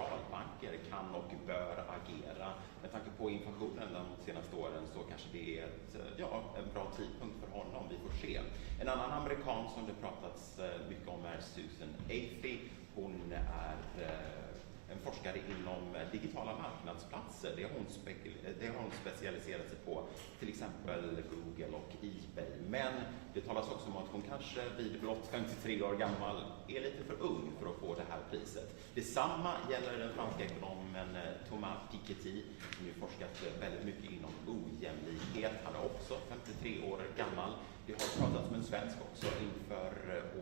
centralbanker kan och bör agera. Med tanke på inflationen de senaste åren så kanske det är en bra tidpunkt för honom, vi får se. En annan amerikan som det pratats mycket om är Susan Athey. Hon är en forskare inom digitala marknadsplatser. Det har hon specialiserat sig på, till exempel Google och eBay. Men det talas också om att hon kanske vid blott 53 år gammal är lite för ung för att få det här priset. Detsamma gäller den franska ekonomen Thomas Piketty, som ju forskat väldigt mycket inom ojämlikhet. Han är också 53 år gammal. Det har pratats med en svensk också inför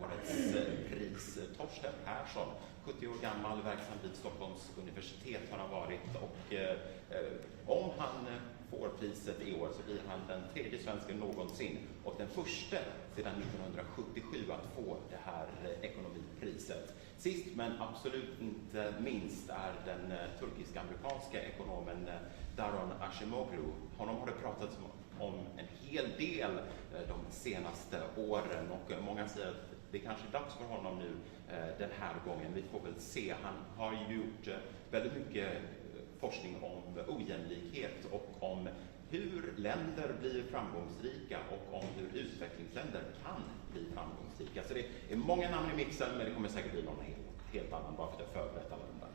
årets pris. Torsten Persson, 70 år gammal, verksam vid Stockholms universitet har han varit. Och om han får priset i år så blir han den tredje svensken någonsin och den första sedan 1977 att få det här ekonomipriset. Sist men absolut inte minst är den turkisk-amerikanska ekonomen Daron Acemoglu. Honom har det pratats om en hel del de senaste åren och många säger att det kanske är dags för honom nu den här gången. Vi får väl se. Han har ju gjort väldigt mycket forskning om ojämlikhet och om hur länder blir framgångsrika och om hur utvecklingsländer kan bli framgångsrika. Så det är många namn i mixen, men det kommer säkert bli någon helt annan bara för att jag förberett alla de där.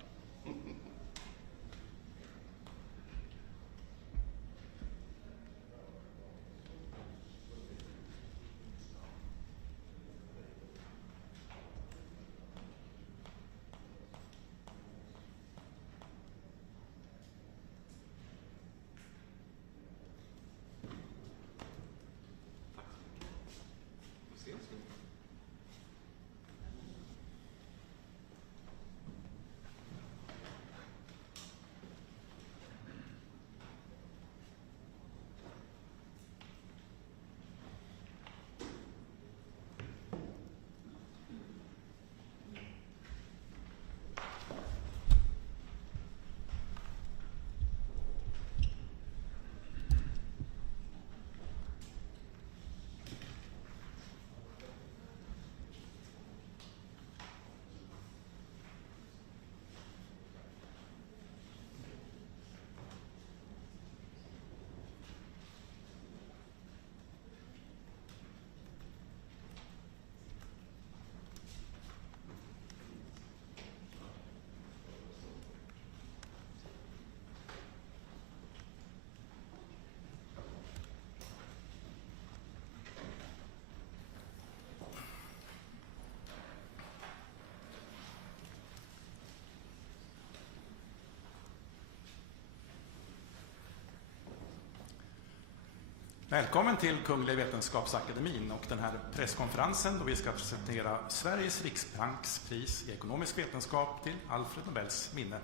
Välkommen till Kungliga Vetenskapsakademin och den här presskonferensen då vi ska presentera Sveriges riksbanks pris i ekonomisk vetenskap till Alfred Nobels minne.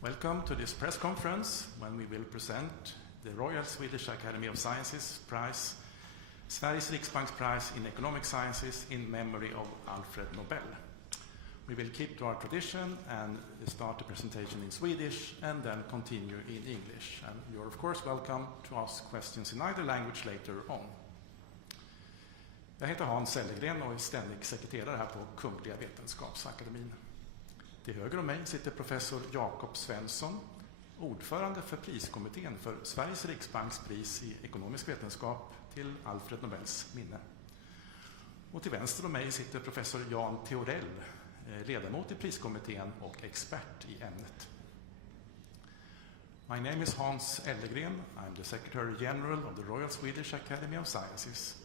Welcome to this press conference when we will present the Royal Swedish Academy of Sciences Prize, Sveriges riksbanks prize in economic sciences in memory of Alfred Nobel. We will keep to our tradition and start the presentation in Swedish and then continue in English. And you're of course welcome to ask questions in either language later on. Jag heter Hans Ellegren och är ständig sekreterare här på Kungliga Vetenskapsakademin. Till höger om mig sitter professor Jakob Svensson, ordförande för priskommittén för Sveriges riksbanks pris i ekonomisk vetenskap till Alfred Nobels minne. Och till vänster om mig sitter professor Jan Theorell, ledamot i priskommittén och expert i ämnet. My name is Hans Ellegren. I'm the Secretary General of the Royal Swedish Academy of Sciences.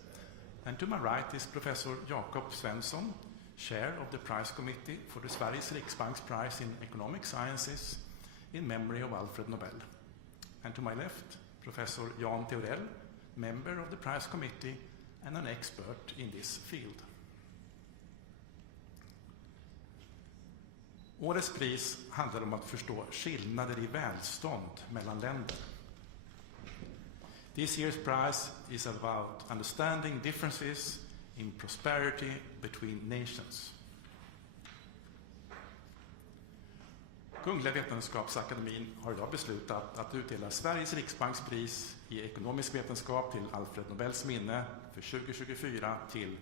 And to my right is Professor Jakob Svensson, Chair of the Prize Committee for the Sveriges Riksbanks Prize in Economic Sciences in memory of Alfred Nobel. And to my left, Professor Jan Theorell, member of the Prize Committee and an expert in this field. Årets pris handlar om att förstå skillnader i välstånd mellan länder. This year's prize is about understanding differences in prosperity between nations. Kungliga Vetenskapsakademin har idag beslutat att utdela Sveriges riksbanks pris i ekonomisk vetenskap till Alfred Nobels minne för 2024 till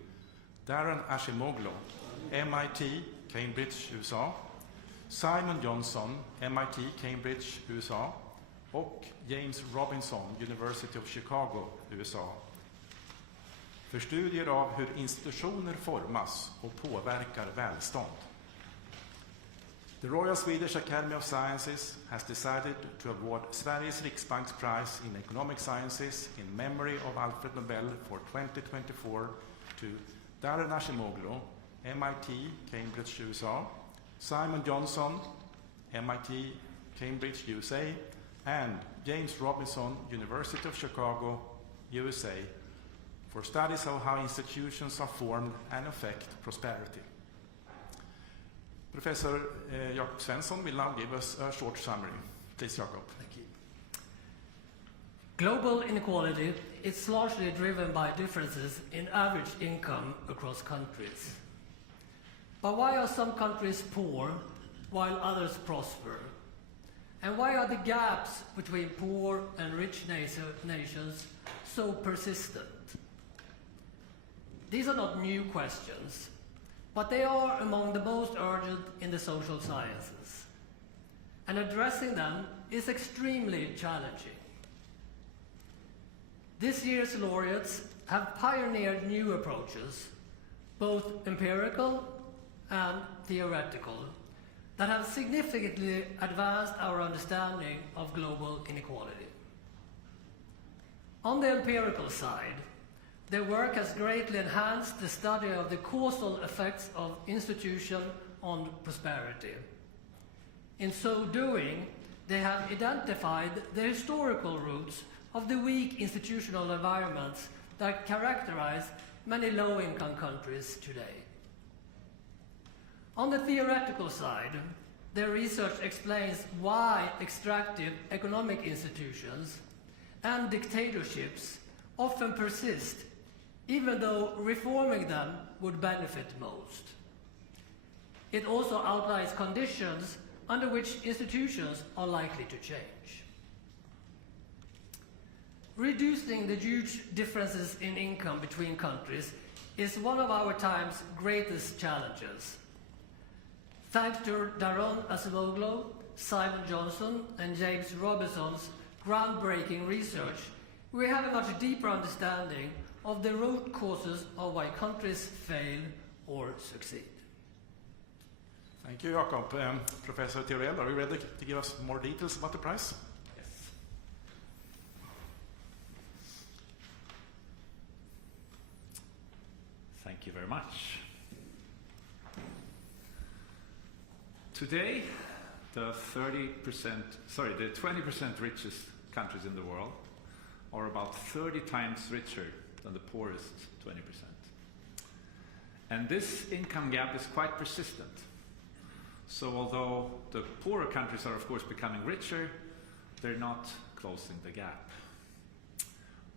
Daron Acemoglu, MIT, Cambridge, USA, Simon Johnson, MIT, Cambridge, USA, och James Robinson, University of Chicago, USA, för studier av hur institutioner formas och påverkar välstånd. The Royal Swedish Academy of Sciences has decided to award Sveriges Riksbanks Prize in Economic Sciences in memory of Alfred Nobel for 2024 to Daron Acemoglu, MIT, Cambridge, USA, Simon Johnson, MIT, Cambridge, USA, and James Robinson, University of Chicago, USA, for studies of how institutions are formed and affect prosperity. Professor Jakob Svensson will now give us a short summary. Please, Jakob. Thank you. Global inequality is largely driven by differences in average income across countries. But why are some countries poor while others prosper? And why are the gaps between poor and rich nations so persistent? These are not new questions, but they are among the most urgent in the social sciences. And addressing them is extremely challenging. This year's laureates have pioneered new approaches, both empirical and theoretical, that have significantly advanced our understanding of global inequality. On the empirical side, their work has greatly enhanced the study of the causal effects of institution on prosperity. In so doing, they have identified the historical roots of the weak institutional environments that characterize many low-income countries today. On the theoretical side, their research explains why extractive economic institutions and dictatorships often persist, even though reforming them would benefit most. It also outlines conditions under which institutions are likely to change. Reducing the huge differences in income between countries is one of our time's greatest challenges. Thanks to Daron Acemoglu, Simon Johnson, and James Robinson's groundbreaking research, we have a much deeper understanding of the root causes of why countries fail or succeed. Thank you, Jakob. Professor Theorell, are you ready to give us more details about the prize? Yes. Thank you very much. Today, the 20% richest countries in the world are about 30 times richer than the poorest 20%. And this income gap is quite persistent. So although the poorer countries are of course becoming richer, they're not closing the gap.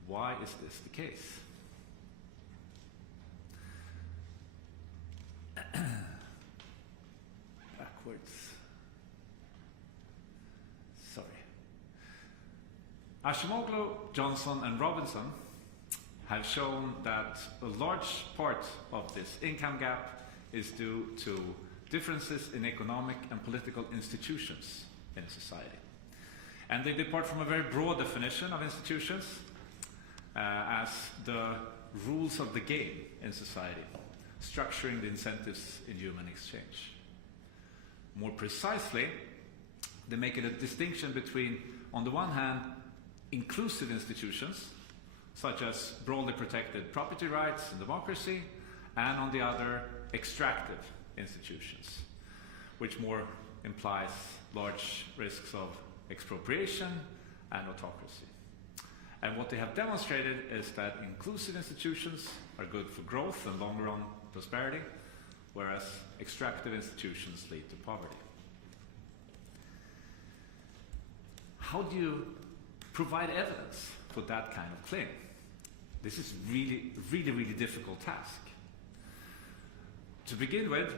Why is this the case? Backwards. Sorry. Acemoglu, Johnson, and Robinson have shown that a large part of this income gap is due to differences in economic and political institutions in society. And they depart from a very broad definition of institutions as the rules of the game in society, structuring the incentives in human exchange. More precisely, they make it a distinction between, on the one hand, inclusive institutions, such as broadly protected property rights and democracy, and on the other, extractive institutions, which more implies large risks of expropriation and autocracy. And what they have demonstrated is that inclusive institutions are good for growth and long-run prosperity, whereas extractive institutions lead to poverty. How do you provide evidence for that kind of claim? This is really difficult task. To begin with,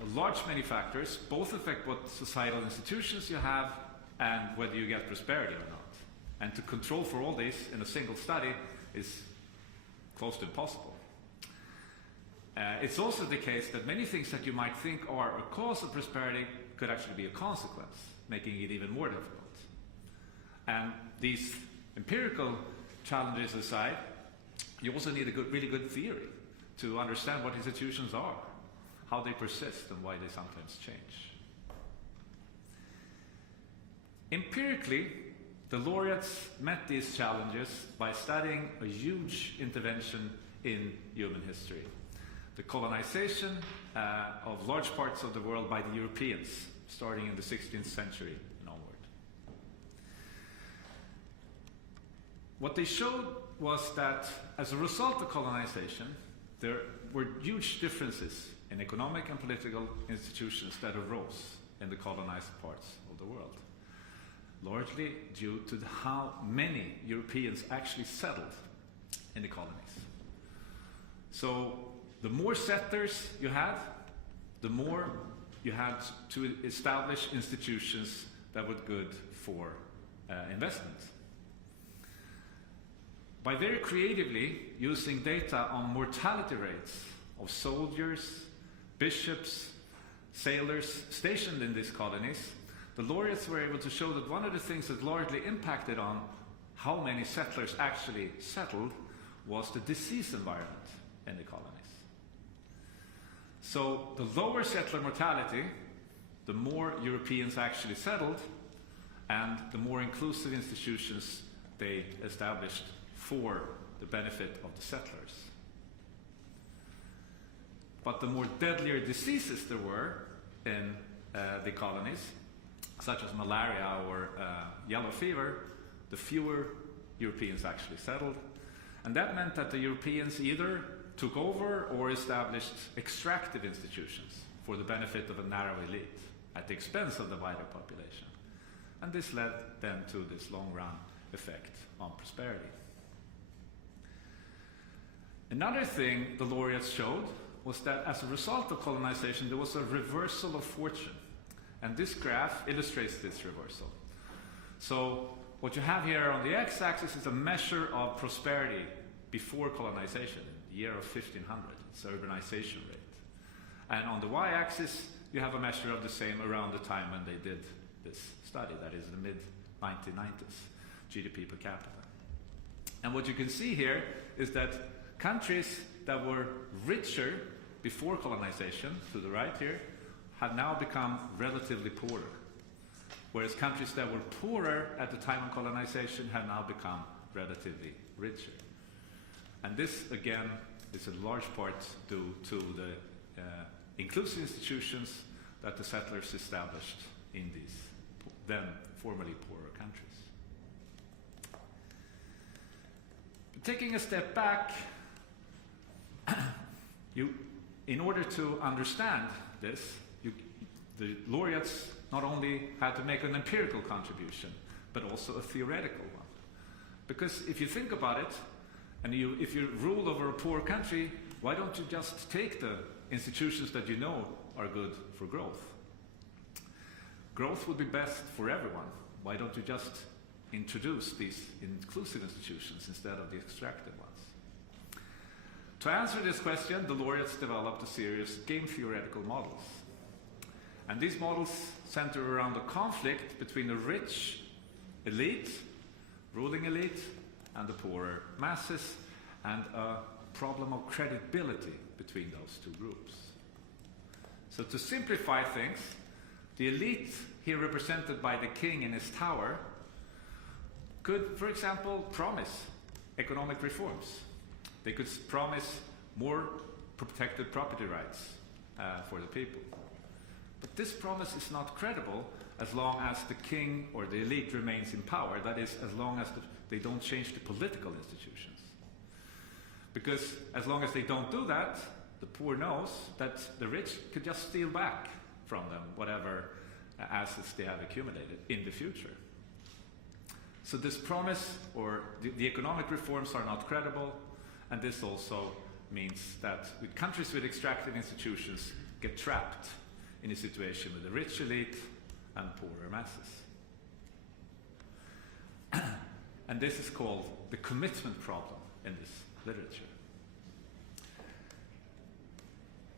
a large many factors both affect what societal institutions you have and whether you get prosperity or not. And to control for all these in a single study is close to impossible. it's also the case that many things that you might think are a cause of prosperity could actually be a consequence, making it even more difficult. And these empirical challenges aside, you also need a really good theory to understand what institutions are, how they persist, and why they sometimes change. Empirically, the laureates met these challenges by studying a huge intervention in human history, the colonization of large parts of the world by the Europeans, starting in the 16th century and onward. What they showed was that as a result of colonization, there were huge differences in economic and political institutions that arose in the colonized parts of the world, largely due to how many Europeans actually settled in the colonies. So the more settlers you had, the more you had to establish institutions that were good for investment. By very creatively using data on mortality rates of soldiers, bishops, sailors stationed in these colonies, the laureates were able to show that one of the things that largely impacted on how many settlers actually settled was the disease environment in the colonies. So the lower settler mortality, the more Europeans actually settled, and the more inclusive institutions they established for the benefit of the settlers. But the more deadlier diseases there were in the colonies, such as malaria or yellow fever, the fewer Europeans actually settled. And that meant that the Europeans either took over or established extractive institutions for the benefit of a narrow elite at the expense of the wider population. And this led then to this long-run effect on prosperity. Another thing the laureates showed was that as a result of colonization, there was a reversal of fortune. And this graph illustrates this reversal. So what you have here on the x-axis is a measure of prosperity before colonization, the year of 1500, it's urbanization rate. And on the y-axis, you have a measure of the same around the time when they did this study, that is the mid-1990s, GDP per capita. And what you can see here is that countries that were richer before colonization, to the right here, have now become relatively poorer, whereas countries that were poorer at the time of colonization have now become relatively richer. And this, again, is in large part due to the inclusive institutions that the settlers established in these then formerly poorer countries. But taking a step back, in order to understand this, the laureates not only had to make an empirical contribution, but also a theoretical one. Because if you think about it, and if you rule over a poor country, why don't you just take the institutions that you know are good for growth? Growth would be best for everyone. Why don't you just introduce these inclusive institutions instead of the extractive ones? To answer this question, the laureates developed a series of game theoretical models. And these models center around the conflict between the rich elite, ruling elite, and the poorer masses, and a problem of credibility between those two groups. So to simplify things, the elite, here represented by the king in his tower, could, for example, promise economic reforms. They could promise more protected property rights for the people. But this promise is not credible as long as the king or the elite remains in power. That is, as long as they don't change the political institutions. Because as long as they don't do that, the poor knows that the rich could just steal back from them whatever assets they have accumulated in the future. So this promise, or the economic reforms, are not credible, and this also means that countries with extractive institutions get trapped in a situation with a rich elite and poorer masses. And this is called the commitment problem in this literature.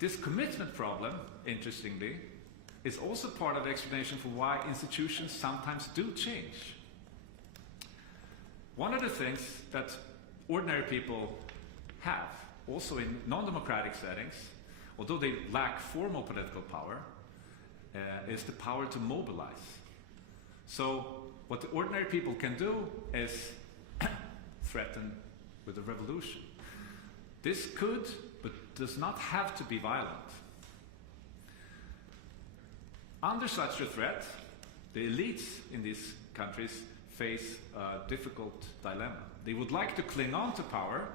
This commitment problem, interestingly, is also part of the explanation for why institutions sometimes do change. One of the things that ordinary people have, also in non-democratic settings, although they lack formal political power, is the power to mobilize. So what the ordinary people can do is threaten with a revolution. This could, but does not have to be violent. Under such a threat, the elites in these countries face a difficult dilemma. They would like to cling on to power,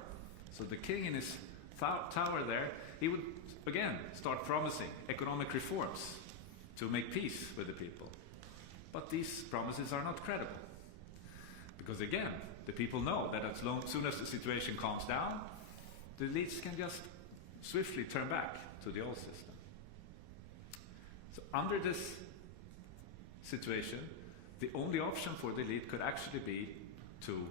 so the king in his tower there, he would again start promising economic reforms to make peace with the people. But these promises are not credible. Because again, the people know that as soon as the situation calms down, the elites can just swiftly turn back to the old system. So under this situation, the only option for the elite could actually be to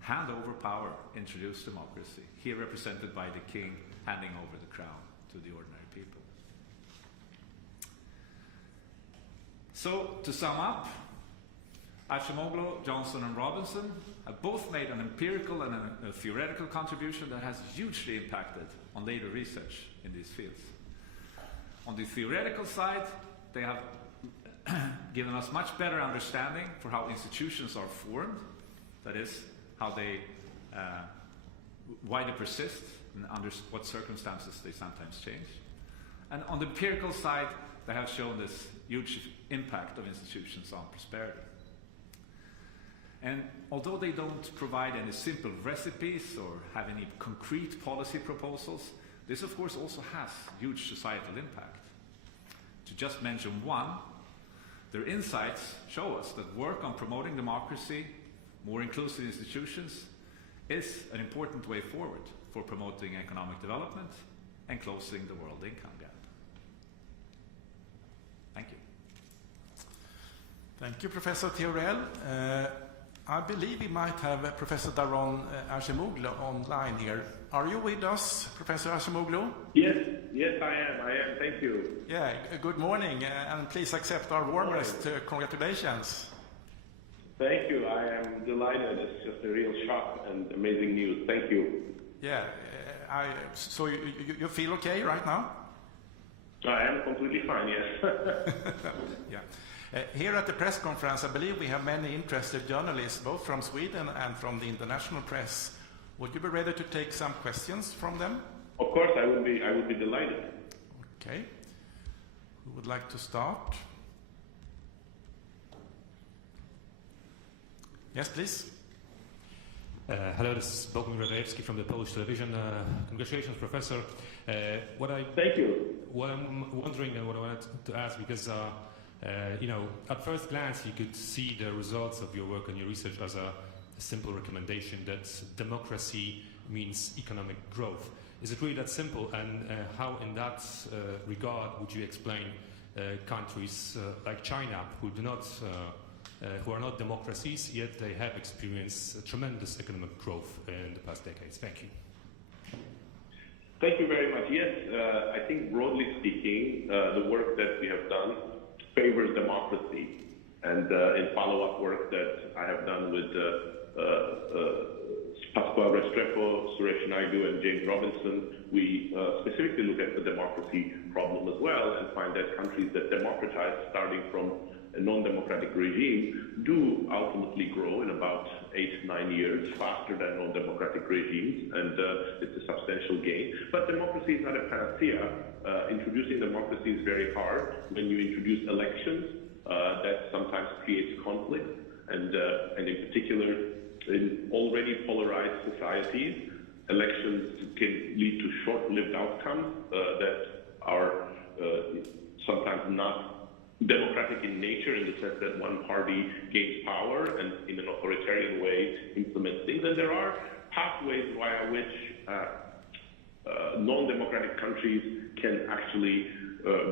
hand over power, introduce democracy, here represented by the king handing over the crown to the ordinary people. So, to sum up, Acemoglu, Johnson and Robinson have both made an empirical and a theoretical contribution that has hugely impacted on later research in these fields. On the theoretical side, they have given us much better understanding for how institutions are formed, that is, how they, why they persist and under what circumstances they sometimes change. And on the empirical side, they have shown this huge impact of institutions on prosperity. And although they don't provide any simple recipes or have any concrete policy proposals, this of course also has huge societal impact. To just mention one, their insights show us that work on promoting democracy, more inclusive institutions, is an important way forward for promoting economic development and closing the world income gap. Thank you. Thank you, Professor Theorell. I believe we might have Professor Daron Acemoglu online here. Are you with us, Professor Acemoglu? Yes, I am. Thank you. Yeah, good morning, and please accept our warmest congratulations. Thank you. I am delighted. It's just a real shock and amazing news. Thank you. Yeah, so you feel okay right now? I am completely fine, yes. Yeah. Here at the press conference, I believe we have many interested journalists, both from Sweden and from the international press. Would you be ready to take some questions from them? Of course, I would be delighted. Okay. Who would like to start? Yes, please. Hello, this is Bogdan Radajewski from the Polish television. Congratulations, Professor. Thank you. What I'm wondering and what I wanted to ask, because at first glance you could see the results of your work and your research as a simple recommendation that democracy means economic growth. Is it really that simple? And how, in that regard, would you explain countries like China, who are not democracies, yet they have experienced tremendous economic growth in the past decades? Thank you. Thank you very much. Yes, I think broadly speaking, the work that we have done favors democracy. And in follow-up work that I have done with Pasquale Restrepo, Suresh Naidu, and James Robinson, we specifically look at the democracy problem as well and find that countries that democratize, starting from a non-democratic regime, do ultimately grow in about 8-9 years faster than non-democratic regimes, and it's a substantial gain. But democracy is not a panacea. Introducing democracy is very hard. When you introduce elections, that sometimes creates conflict, and in particular, in already polarized societies, elections can lead to short-lived outcomes that are sometimes not democratic in nature, in the sense that one party gains power and in an authoritarian way implements things. And there are pathways via which non-democratic countries can actually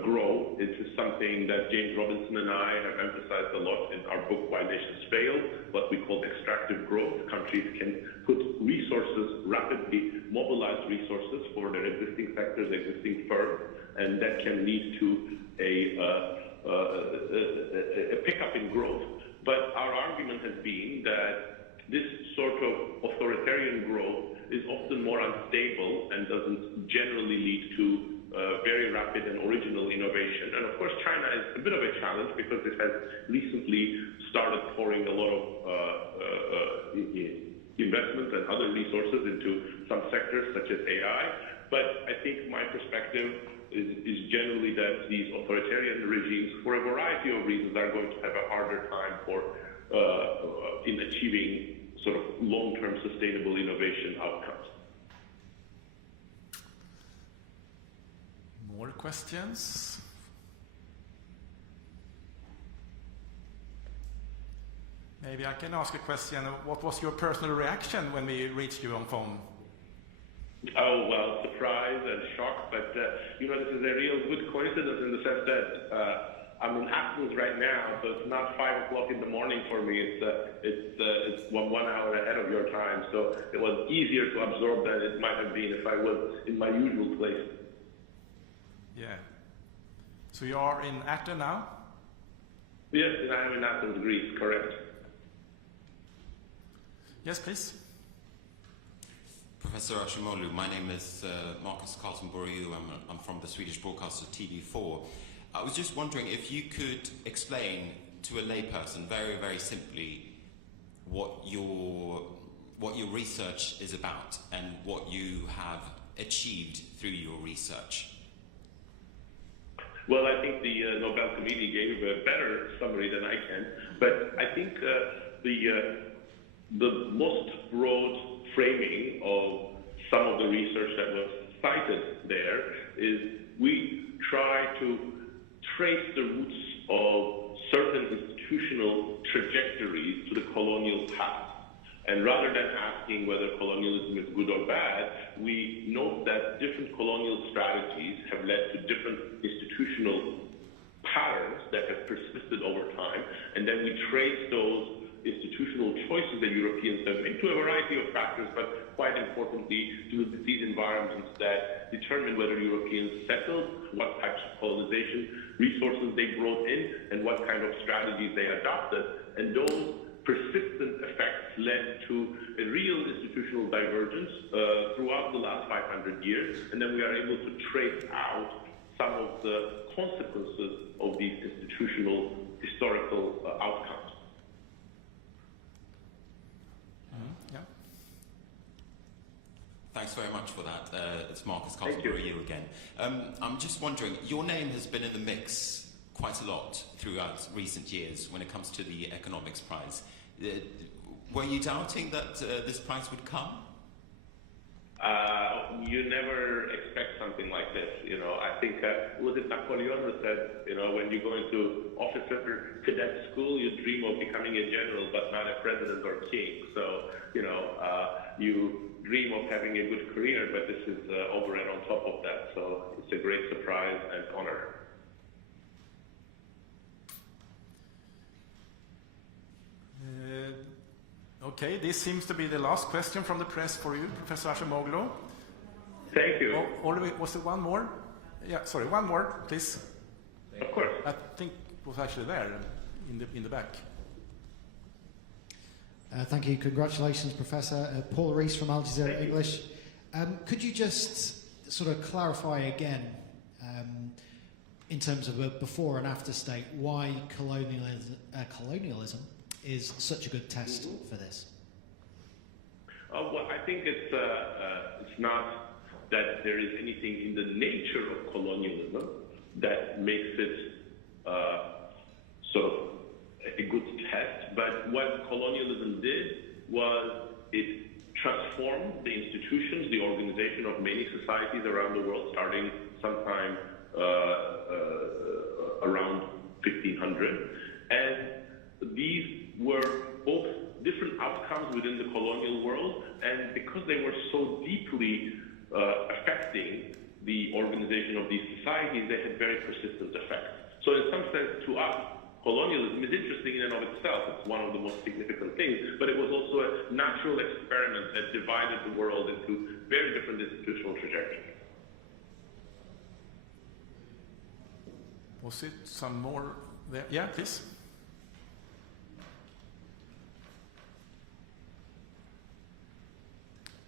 grow. This is something that James Robinson and I have emphasized a lot in our book, Why Nations Fail, what we call extractive growth. Countries can put resources rapidly, mobilize resources for their existing sectors, existing firms, and that can lead to a pickup in growth. But our argument has been that this sort of authoritarian growth is often more unstable and doesn't generally lead to very rapid and original innovation. And of course, China is a bit of a challenge because it has recently started pouring a lot of investment and other resources into some sectors such as AI. But I think my perspective is generally that these authoritarian regimes, for a variety of reasons, are going to have a harder time in achieving sort of long-term sustainable innovation outcomes. More questions? Maybe I can ask a question. What was your personal reaction when we reached you on phone? Oh, well, surprise and shock, but this is a real good coincidence in the sense that I'm in Athens right now, so it's not 5 o'clock in the morning for me. It's 1 hour ahead of your time, so it was easier to absorb than it might have been if I was in my usual place. Yeah. So you are in Athens now? Yes, I am in Athens, Greece, correct. Yes, please. Professor Ashimoglu, my name is Marcus Carlson-Boriou. I'm from the Swedish broadcaster TV4. I was just wondering if you could explain to a layperson very, very simply what your research is about and what you have achieved through your research. Well, I think the Nobel Committee gave a better summary than I can, but I think the most broad framing of some of the research that was cited there is we try to trace the roots of certain institutional trajectories to the colonial past. And rather than asking whether colonialism is good or bad, we note that different colonial strategies have led to different institutional patterns that have persisted over time, and then we trace those institutional choices that Europeans have made to a variety of factors, but quite importantly to these environments that determine whether Europeans settled, what types of colonization resources they brought in, and what kind of strategies they adopted. And those persistent effects led to a real institutional divergence throughout the last 500 years, and then we are able to trace out some of the consequences of these institutional historical outcomes. Yeah. Thanks very much for that. It's Marcus Carlson-Boriou again. I'm just wondering, your name has been in the mix quite a lot throughout recent years when it comes to the Economics Prize. Were you doubting that this prize would come? You never expect something like this, I think, was it Napoleon who said, when you go into officer cadet school, you dream of becoming a general, but not a president or king. So, you dream of having a good career, but this is over and on top of that. So it's a great surprise and honor. Okay, this seems to be the last question from the press for you, Professor Ashimoglu. Thank you. Was there one more? Yeah, sorry, one more, please. Of course. I think it was actually there in the back. Thank you. Congratulations, Professor. Paul Rees from Al Jazeera English. Could you just sort of clarify again, in terms of a before and after state, why colonialism is such a good test for this? Well, I think it's not that there is anything in the nature of colonialism that makes it sort of a good test, but what colonialism did was it transformed the institutions, the organization of many societies around the world, starting sometime around 1500. And these were both different outcomes within the colonial world, and because they were so deeply affecting the organization of these societies, they had very persistent effects. So in some sense, to us, colonialism is interesting in and of itself. It's one of the most significant things, but it was also a natural experiment that divided the world into very different institutional trajectories. Was it some more there? Yeah, please.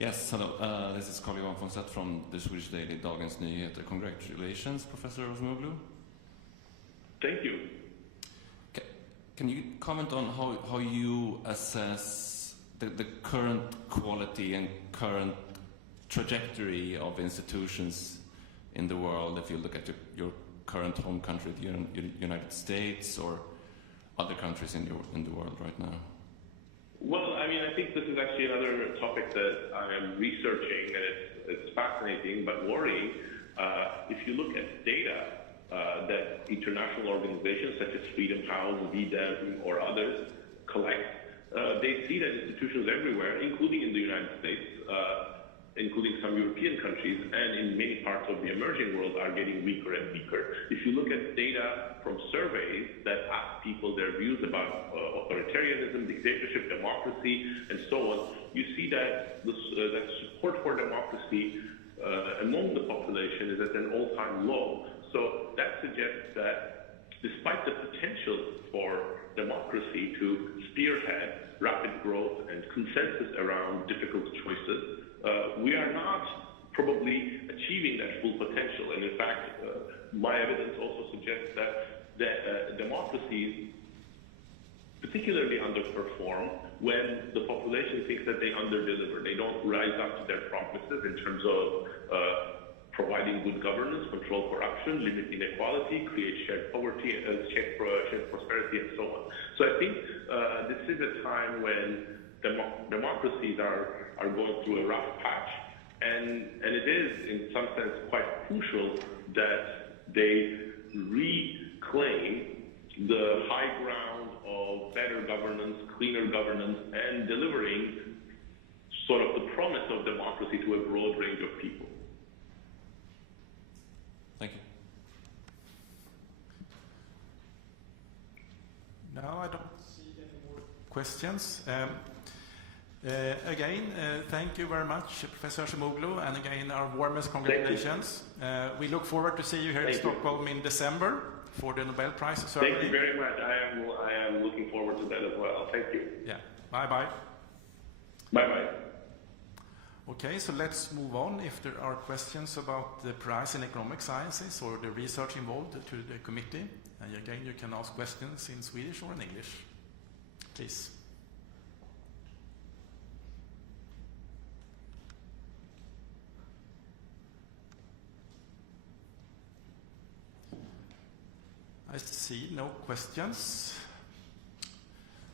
Yes, hello. This is Carl-Johan von Seth from the Swedish daily Dagens Nyheter. Congratulations, Professor Osmoglu. Thank you. Can you comment on how you assess the current quality and current trajectory of institutions in the world, if you look at your current home country, the United States, or other countries in the world right now? Well, I mean, I think this is actually another topic that I am researching, and it's fascinating but worrying. If you look at data that international organizations such as Freedom House, VDEM, or others collect, they see that institutions everywhere, including in the United States, including some European countries, and in many parts of the emerging world, are getting weaker and weaker. If you look at data from surveys that ask people their views about authoritarianism, dictatorship, democracy, and so on, you see that that support for democracy among the population is at an all-time low. So that suggests that despite the potential for democracy to spearhead rapid growth and consensus around difficult choices, we are not probably achieving that full potential. And in fact, my evidence also suggests that democracies particularly underperform when the population thinks that they underdeliver. They don't rise up to their promises in terms of providing good governance, control corruption, limit inequality, create shared poverty, shared prosperity, and so on. So I think this is a time when democracies are going through a rough patch, and it is in some sense quite crucial that they reclaim the high ground of better governance, cleaner governance, and delivering sort of the promise of democracy to a broad range of people. Thank you. No, I don't see any more questions. Again, thank you very much, Professor Osmoglu, and again, our warmest congratulations. We look forward to see you here in Stockholm in December for the Nobel Prize ceremony. Thank you very much. I am looking forward to that as well. Thank you. Yeah. Bye-bye. Bye-bye. Okay, so let's move on. If there are questions about the prize in economic sciences or the research involved to the committee, and again, you can ask questions in Swedish or in English. Please. I see no questions.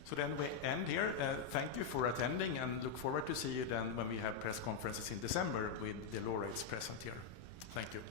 So then we end here. Thank you for attending, and look forward to see you then when we have press conferences in December with the laureates present here. Thank you.